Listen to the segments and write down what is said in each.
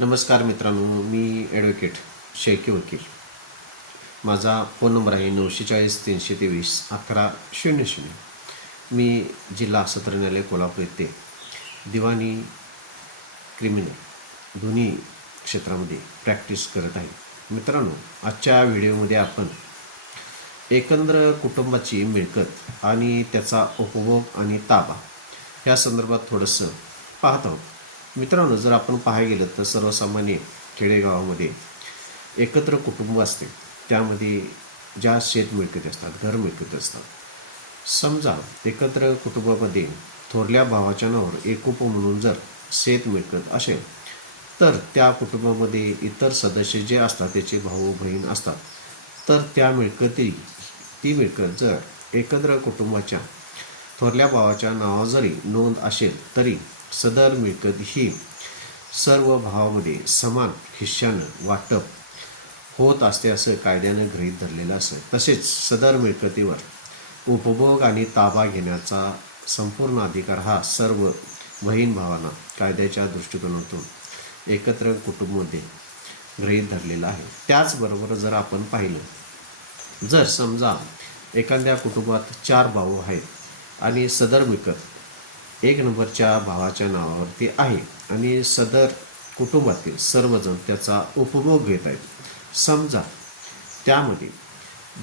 नमस्कार मित्रांनो मी ॲडव्होकेट शेळके वकील. माझा फोन नंबर आहे नऊशे चाळीस तीनशे तेवीस अकरा शून्य शून्य. मी जिल्हा सत्र न्यायालय कोल्हापूर येथे दिवाणी क्रिमिनल दोन्ही क्षेत्रामध्ये प्रॅक्टिस करत आहे. मित्रांनो आजच्या व्हिडिओमध्ये आपण एकंदर कुटुंबाची मिळकत आणि त्याचा उपभोग आणि ताबा या संदर्भात थोडंसं पाहत आहोत. मित्रांनो जर आपण पाहायला गेलं तर सर्वसामान्य खेडेगावामध्ये एकत्र कुटुंब असते. त्यामध्ये ज्या शेत मिळकत असतात घर मिळकत असतात. समजा एकत्र कुटुंबामध्ये थोरल्या भावाच्या नावावर एकोप म्हणून जर शेत मिळकत असेल तर त्या कुटुंबामध्ये इतर सदस्य जे असतात त्याचे भाऊ बहीण असतात. तर त्या मिळकती ती मिळकत जर एकत्र कुटुंबाच्या थोरल्या भावाच्या नावा जरी नोंद असेल तरी सदर मिळकत ही सर्व भावामध्ये समान हिश्श्यानं वाटप होत असते असं कायद्यानं गृहीत धरलेलं असं. तसेच सदर मिळकतीवर उपभोग आणि ताबा घेण्याचा संपूर्ण अधिकार हा सर्व बहीण भावांना कायद्याच्या दृष्टिकोनातून एकत्र कुटुंबमध्ये गृहीत धरलेला आहे. त्याचबरोबर जर आपण पाहिलं जर समजा एखाद्या कुटुंबात चार भाऊ आहेत आणि सदर मिळकत एक नंबरच्या भावाच्या नावावरती आहे. आणि सदर कुटुंबातील सर्वजण त्याचा उपभोग घेत आहेत. समजा त्यामध्ये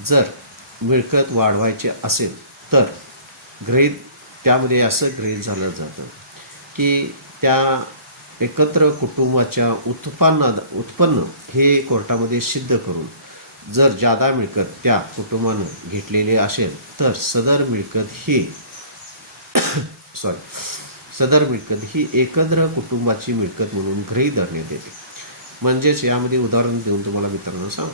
जर मिळकत वाढवायची असेल तर गृहीत त्यामध्ये असं गृहीत झालं जातं की त्या एकत्र कुटुंबाच्या उत्पन्ना उत्पन्न हे कोर्टामध्ये सिद्ध करून जर जादा मिळकत त्या कुटुंबानं घेतलेली असेल तर सदर मिळकत ही सॉरी सदर मिळकत ही एकत्र कुटुंबाची मिळकत म्हणून गृही धरण्यात येते. म्हणजेच यामध्ये उदाहरण देऊन तुम्हाला मित्रांनो सांग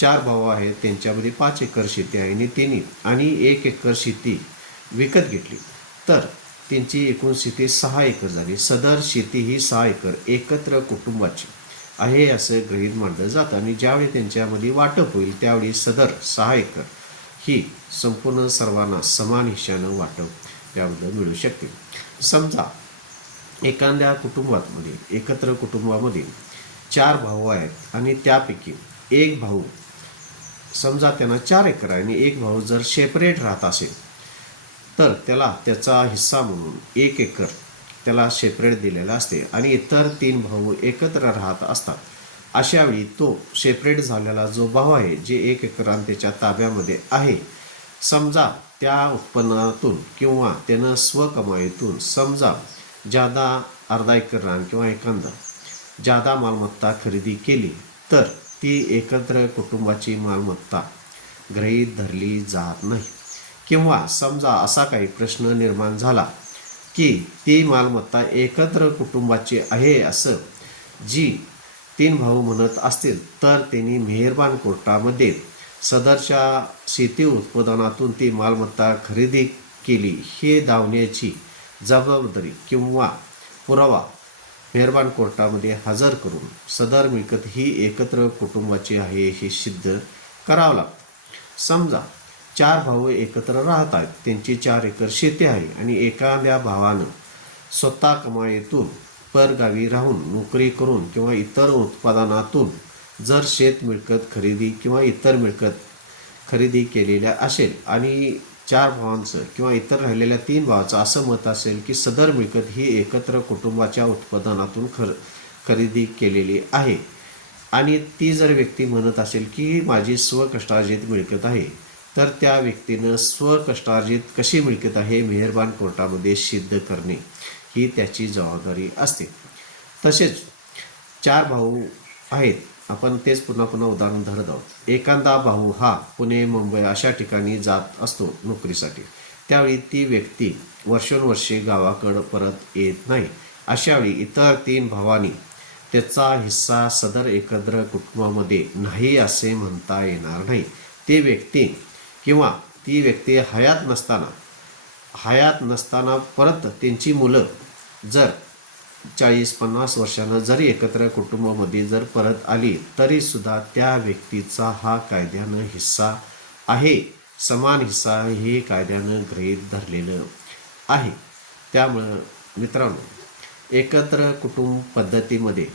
चार भाऊ आहेत त्यांच्यामध्ये पाच एकर शेती आहे आणि त्यांनी आणि एक एकर शेती विकत घेतली. तर त्यांची एकूण शेती सहा एकर झाली. सदर शेती ही सहा एकर एकत्र कुटुंबाची आहे असं गृहीत मानलं जातं आणि ज्यावेळी त्यांच्यामध्ये वाटप होईल त्यावेळी सदर सहा एकर ही संपूर्ण सर्वांना समान हिश्श्यानं वाटप त्याबद्दल मिळू शकते. समजा एखाद्या कुटुंबामध्ये एकत्र कुटुंबामध्ये चार भाऊ आहेत आणि त्यापैकी एक भाऊ समजा त्यांना चार एकर आहे आणि एक भाऊ जर सेपरेट राहत असेल तर त्याला त्याचा हिस्सा म्हणून एक एकर त्याला सेपरेट दिलेला असते आणि इतर तीन भाऊ एकत्र राहत असतात. अशावेळी तो सेपरेट झालेला जो भाऊ आहे जे एक एकरान त्याच्या ताब्यामध्ये आहे समजा त्या उत्पन्नातून किंवा त्यानं स्वकमाईतून समजा जादा अर्धा एकर रान किंवा एखादा जादा मालमत्ता खरेदी केली तर ती एकत्र कुटुंबाची मालमत्ता गृहीत धरली जात नाही. किंवा समजा असा काही प्रश्न निर्माण झाला की ती मालमत्ता एकत्र कुटुंबाची आहे असं जी तीन भाऊ म्हणत असतील तर त्यांनी मेहरबान कोर्टामध्ये सदरच्या शेती उत्पादनातून ती मालमत्ता खरेदी केली. हे दावण्याची जबाबदारी किंवा पुरावा मेहरबान कोर्टामध्ये हजर करून सदर मिळकत ही एकत्र कुटुंबाची आहे हे सिद्ध करावं लागतं. समजा चार भाऊ एकत्र राहत आहेत त्यांची चार एकर शेती आहे आणि एखाद्या भावानं स्वतः कमाईतून परगावी राहून नोकरी करून किंवा इतर उत्पादनातून जर शेत मिळकत खरेदी किंवा इतर मिळकत खरेदी केलेल्या असेल आणि चार भावांचं किंवा इतर राहिलेल्या तीन भावाचं असं मत असेल की सदर मिळकत ही एकत्र कुटुंबाच्या उत्पादनातून खर खरेदी केलेली आहे. आणि ती जर व्यक्ती म्हणत असेल की माझी स्वकष्टार्जित मिळकत आहे तर त्या व्यक्तीनं स्वकष्टार्जित कशी मिळकत आहे मेहरबान कोर्टामध्ये सिद्ध करणे ही त्याची जबाबदारी असते. तसेच चार भाऊ आहेत आपण तेच पुन्हा पुन्हा उदाहरण धरत आहोत. एखादा भाऊ हा पुणे मुंबई अशा ठिकाणी जात असतो नोकरीसाठी. त्यावेळी ती व्यक्ती वर्षोनवर्षे गावाकडं परत येत नाही. अशावेळी इतर तीन भावांनी त्याचा हिस्सा सदर एकत्र कुटुंबामध्ये नाही असे म्हणता येणार नाही. ती व्यक्ती किंवा ती व्यक्ती हयात नसताना हयात नसताना परत त्यांची मुलं जर चाळीस पन्नास वर्षानं जरी एकत्र कुटुंबामध्ये जर परत आली तरीसुद्धा त्या व्यक्तीचा हा कायद्यानं हिस्सा आहे. समान हिस्सा हे कायद्यानं गृहीत धरलेलं आहे. त्यामुळं मित्रांनो एकत्र कुटुंब पद्धतीमध्ये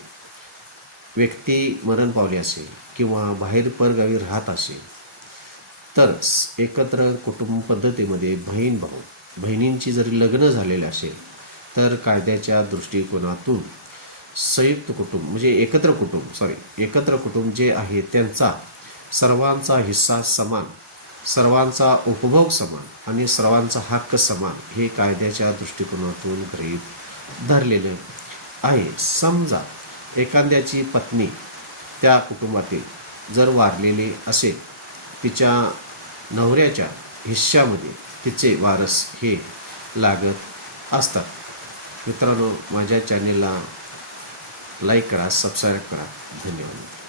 व्यक्ती मरण पावली असेल किंवा बाहेर परगावी राहत असेल तरच एकत्र कुटुंब पद्धतीमध्ये बहीण भाऊ बहिणींची जरी लग्न झालेले असेल तर कायद्याच्या दृष्टिकोनातून संयुक्त कुटुंब म्हणजे एकत्र कुटुंब सॉरी एकत्र कुटुंब जे आहे त्यांचा सर्वांचा हिस्सा समान सर्वांचा उपभोग समान आणि सर्वांचा हक्क समान हे कायद्याच्या दृष्टिकोनातून गृहीत धरलेलं आहे. समजा एखाद्याची पत्नी त्या कुटुंबातील जर वारलेली असेल तिच्या नवऱ्याच्या हिश्श्यामध्ये तिचे वारस हे लागत असतात. मित्रांनो माझ्या चॅनेलला लाईक करा सबस्क्राईब करा. धन्यवाद.